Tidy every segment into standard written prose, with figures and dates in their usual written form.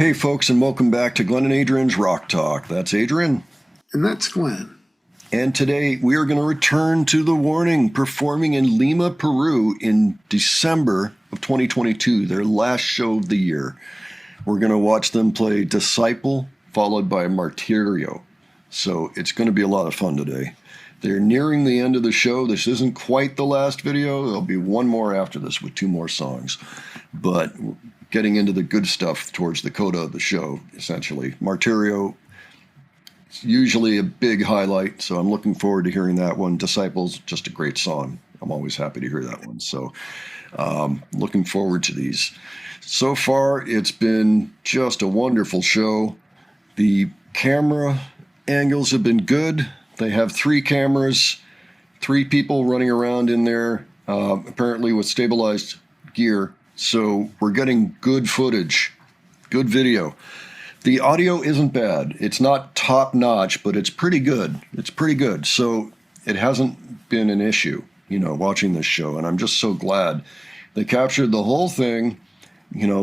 Hey folks, and welcome back to Glenn and Adrian's Rock Talk. That's Adrian. And that's Glenn. And today we are going to return to The Warning, performing in Lima, Peru in December of 2022, their last show of the year. We're going to watch them play Disciple, followed by Martirio. So it's going to be a lot of fun today. They're nearing the end of the show. This isn't quite the last video. There'll be one more after this with two more songs. But getting into the good stuff towards the coda of the show, essentially. Martirio, usually a big highlight, so I'm looking forward to hearing that one. Disciples, just a great song. I'm always happy to hear that one. So looking forward to these. So far, it's been just a wonderful show. The camera angles have been good. They have 3 cameras, 3 people running around in there, apparently with stabilized gear. So we're getting good footage, good video. The audio isn't bad. It's not top notch, but it's pretty good. It's pretty good. So it hasn't been an issue, watching this show. And I'm just so glad they captured the whole thing,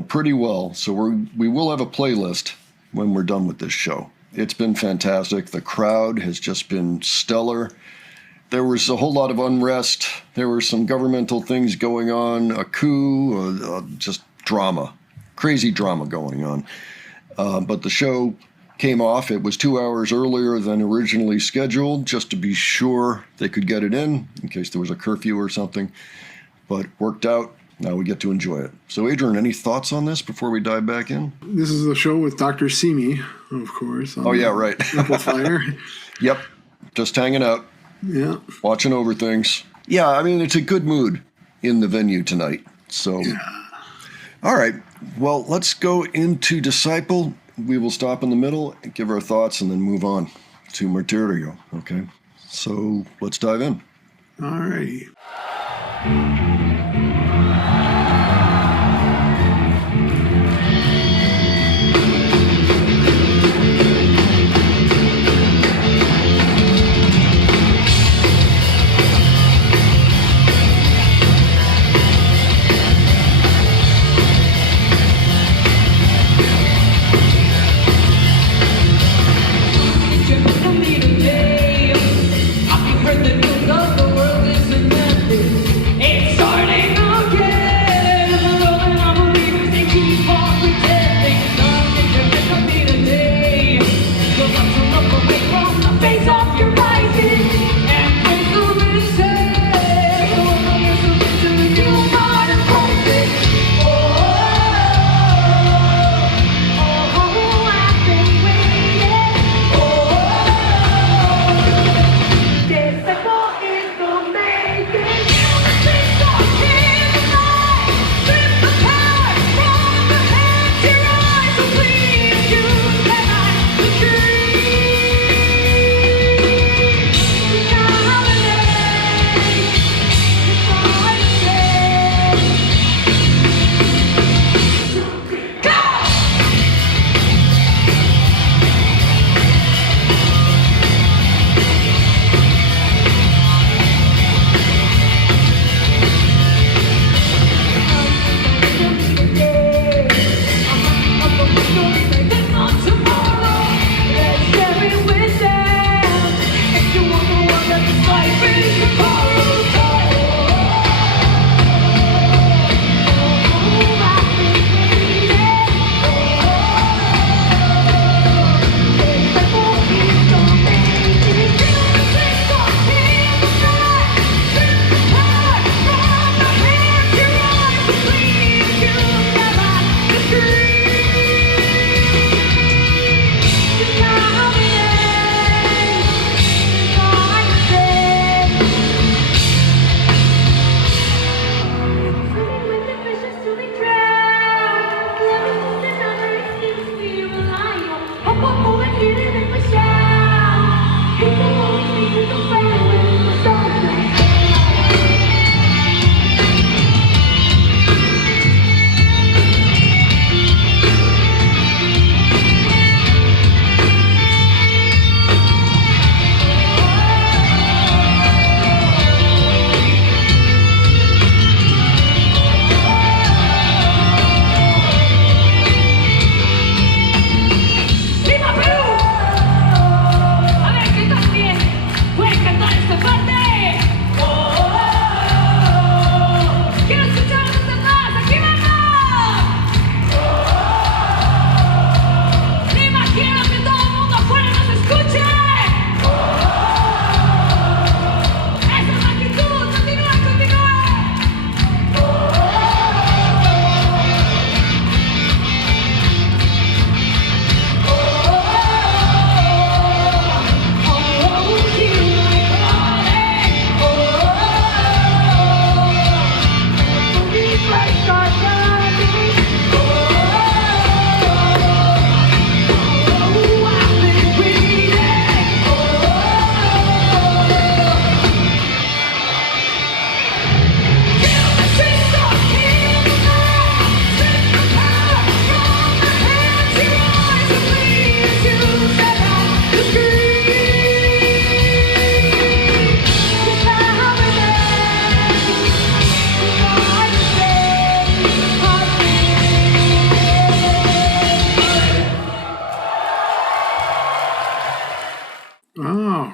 pretty well. So we will have a playlist when we're done with this show. It's been fantastic. The crowd has just been stellar. There was a whole lot of unrest. There were some governmental things going on, a coup, just drama, crazy drama going on. But the show came off. It was 2 hours earlier than originally scheduled, just to be sure they could get it in case there was a curfew or something. But worked out. Now we get to enjoy it. So, Adrian, any thoughts on this before we dive back in? This is a show with Dr. Simi, of course. Oh, yeah, right. Amplifier. Yep. Just hanging out. Yeah. Watching over things. Yeah, I mean, it's a good mood in the venue tonight. So, yeah. All right. Well, let's go into Disciple. We will stop in the middle, give our thoughts, and then move on to Martirio. Okay? So, let's dive in. All righty. It's so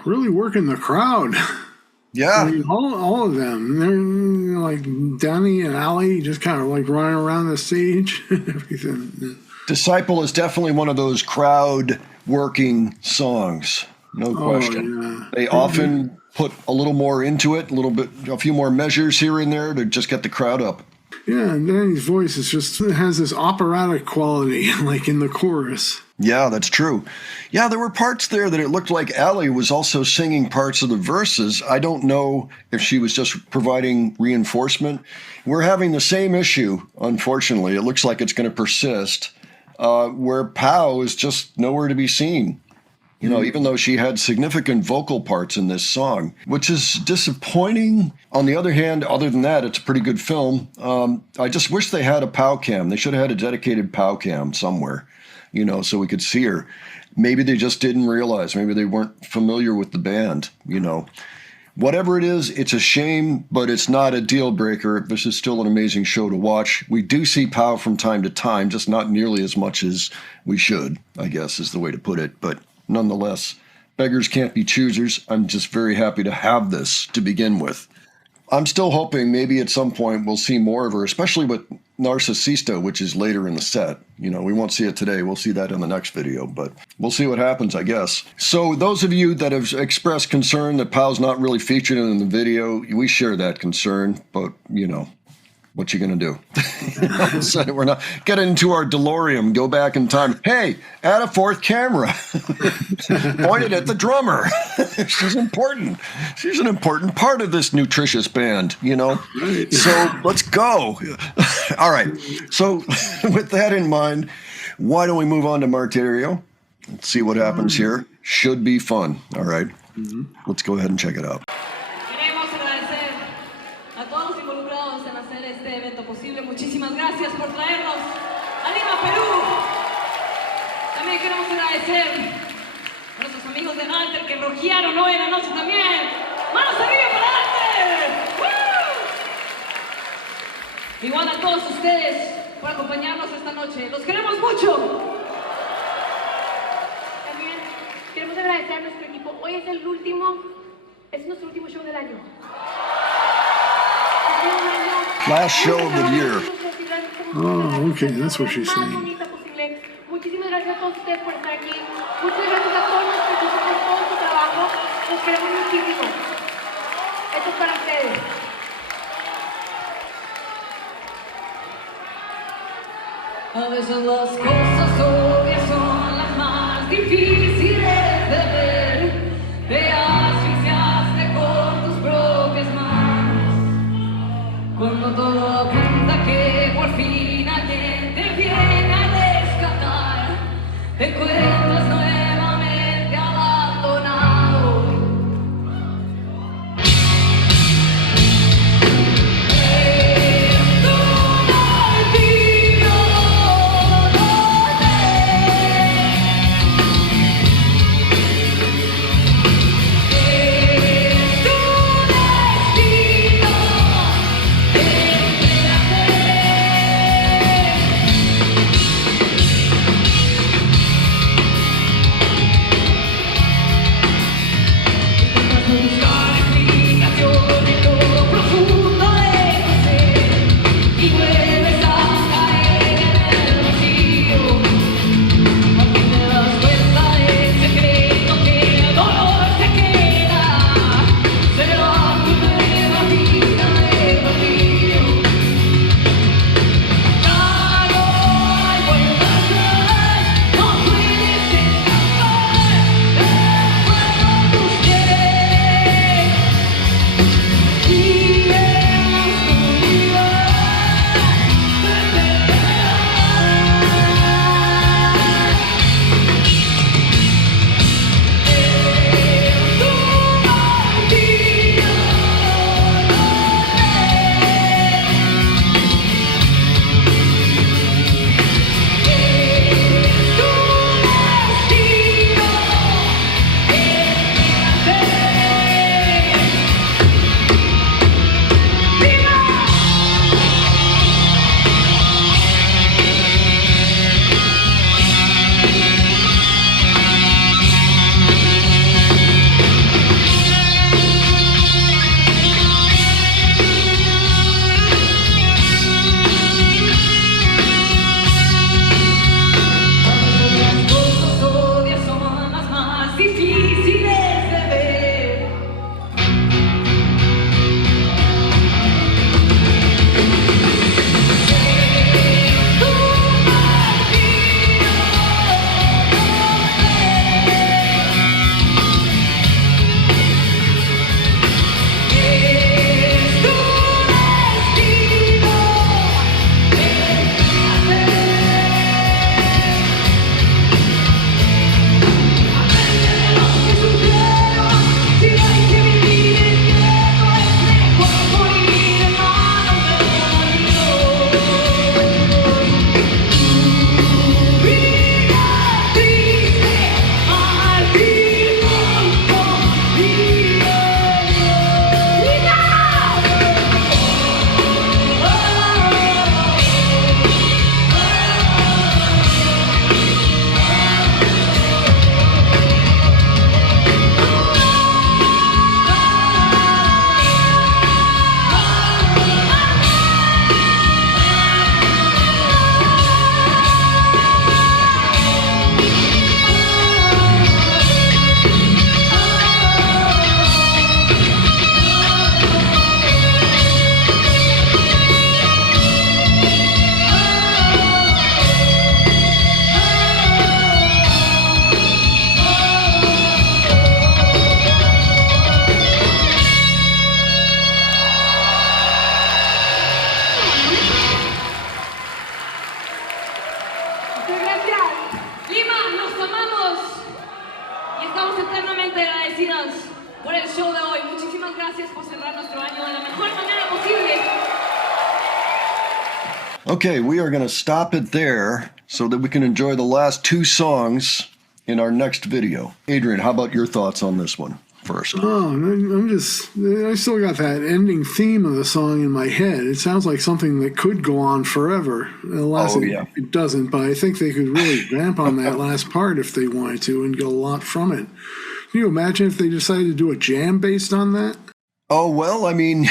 really working the crowd. Yeah. I mean, all of them. They're like Danny and Allie just kind of like running around the stage and everything. Disciple is definitely one of those crowd working songs. No question. Yeah. They often put a little more into it, a few more measures here and there to just get the crowd up. Yeah, and Danny's voice it has this operatic quality, like in the chorus. Yeah, that's true. Yeah, there were parts there that it looked like Allie was also singing parts of the verses. I don't know if she was just providing reinforcement. We're having the same issue, unfortunately. It looks like it's going to persist, where Pau is just nowhere to be seen. You know, even though she had significant vocal parts in this song, which is disappointing. On the other hand, other than that, it's a pretty good film. I just wish they had a POW cam. They should have had a dedicated POW cam somewhere, you know, so we could see her. Maybe they just didn't realize. Maybe they weren't familiar with the band, you know. Whatever it is, it's a shame, but it's not a deal breaker. This is still an amazing show to watch. We do see POW from time to time, just not nearly as much as we should, I guess is the way to put it. But nonetheless, beggars can't be choosers. I'm just very happy to have this to begin with. I'm still hoping maybe at some point we'll see more of her, especially with Narcisista, which is later in the set. You know, we won't see it today. We'll see that in the next video, but we'll see what happens, I guess. So those of you that have expressed concern that Pau's not really featured in the video, we share that concern, but, you know, what you going to do? So we're not getting into our DeLorean, go back in time. Hey, add a fourth camera. Point it at the drummer. She's important. She's an important part of this nutritious band, you know? Right. So let's go. All right. So with that in mind, why don't we move on to Martirio? Let's see what happens here. Should be fun. All right. Let's go ahead and check it out. Muchísimas gracias por traernos a Lima, Perú. También queremos agradecer a nuestros amigos del alter que rockearon hoy en la noche también. ¡Manos arriba para alter! ¡Woo! Igual a todos ustedes por acompañarnos esta noche. ¡Los queremos mucho! También queremos agradecer a nuestro equipo. Hoy es nuestro último show del año. Last show of the year. Oh, okay, that's what she's saying. Muchísimas gracias a todos ustedes por estar aquí. Muchas gracias a todos nuestros equipos por todo su trabajo. Los queremos muchísimo. Esto es para ustedes. A veces las cosas obvias son las más difíciles de ver. Te asfixiaste con tus propias manos. Cuando todo apunta que por fin alguien te viene a rescatar, te encuentras nuevamente abandonado. Es tu martirio, gracias. Lima, los amamos y estamos eternamente agradecidos por el show de hoy. Muchísimas gracias por cerrar nuestro año de la mejor manera posible. Okay, we are going to stop it there so that we can enjoy the last two songs in our next video. Adrian, how about your thoughts on this one first? Oh, I still got that ending theme of the song in my head. It sounds like something that could go on forever. Alas, it doesn't, but I think they could really vamp on that last part if they wanted to and get a lot from it. Can you imagine if they decided to do a jam based on that? Oh, well, I mean,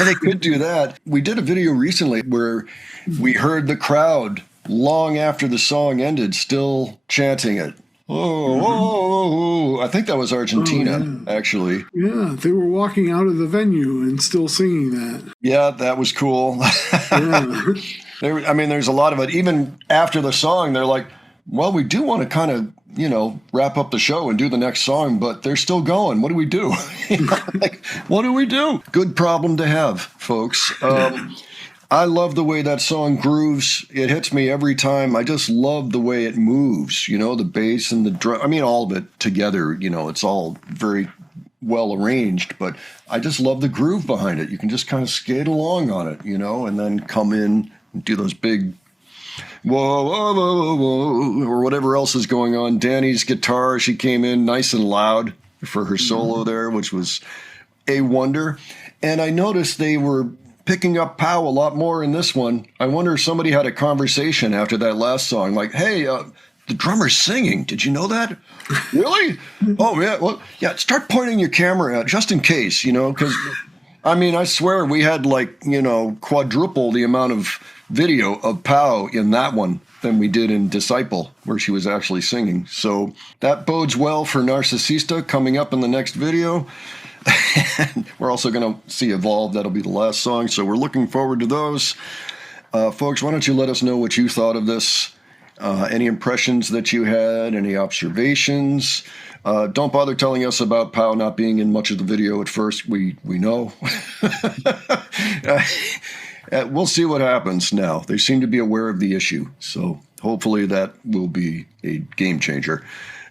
they could do that. We did a video recently where we heard the crowd long after the song ended still chanting it. Oh, I think that was Argentina, actually. Yeah, they were walking out of the venue and still singing that. Yeah, that was cool. Yeah. There's a lot of it. Even after the song, they're like, well, we do want to kind of, wrap up the show and do the next song, but they're still going. What do we do? What do we do? Good problem to have, folks. I love the way that song grooves. It hits me every time. I just love the way it moves, the bass and the drum. All of it together, it's all very well arranged, but I just love the groove behind it. You can just kind of skate along on it, and then come in and do those big whoa, whoa, whoa, whoa, or whatever else is going on. Danny's guitar, she came in nice and loud for her solo there, which was a wonder. And I noticed they were picking up Pow a lot more in this one. I wonder if somebody had a conversation after that last song, like, hey, the drummer's singing. Did you know that? Really? Oh, yeah. Well, yeah, start pointing your camera out just in case, because, I swear we had quadruple the amount of video of Pow in that one than we did in Disciple, where she was actually singing. So that bodes well for Narcisista coming up in the next video. We're also going to see Evolve. That'll be the last song. So we're looking forward to those. Folks, why don't you let us know what you thought of this? Any impressions that you had? Any observations? Don't bother telling us about Pow not being in much of the video at first. We know. We'll see what happens now. They seem to be aware of the issue. So hopefully that will be a game changer.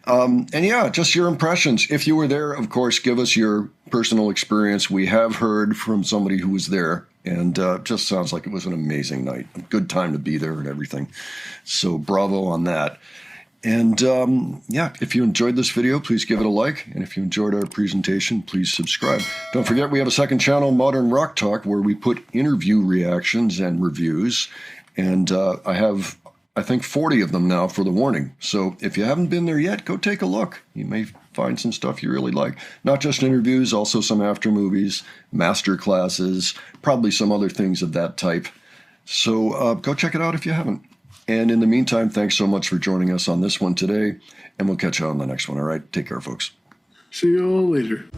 Just your impressions. If you were there, of course, give us your personal experience. We have heard from somebody who was there, and just sounds like it was an amazing night. A good time to be there and everything. So bravo on that. And if you enjoyed this video, please give it a like. And if you enjoyed our presentation, please subscribe. Don't forget, we have a second channel, Modern Rock Talk, where we put interview reactions and reviews. And I have, I think, 40 of them now for the warning. So if you haven't been there yet, go take a look. You may find some stuff you really like. Not just interviews, also some after movies, master classes, probably some other things of that type. So go check it out if you haven't. And in the meantime, thanks so much for joining us on this one today, and we'll catch you on the next one. All right, take care, folks. See you all later.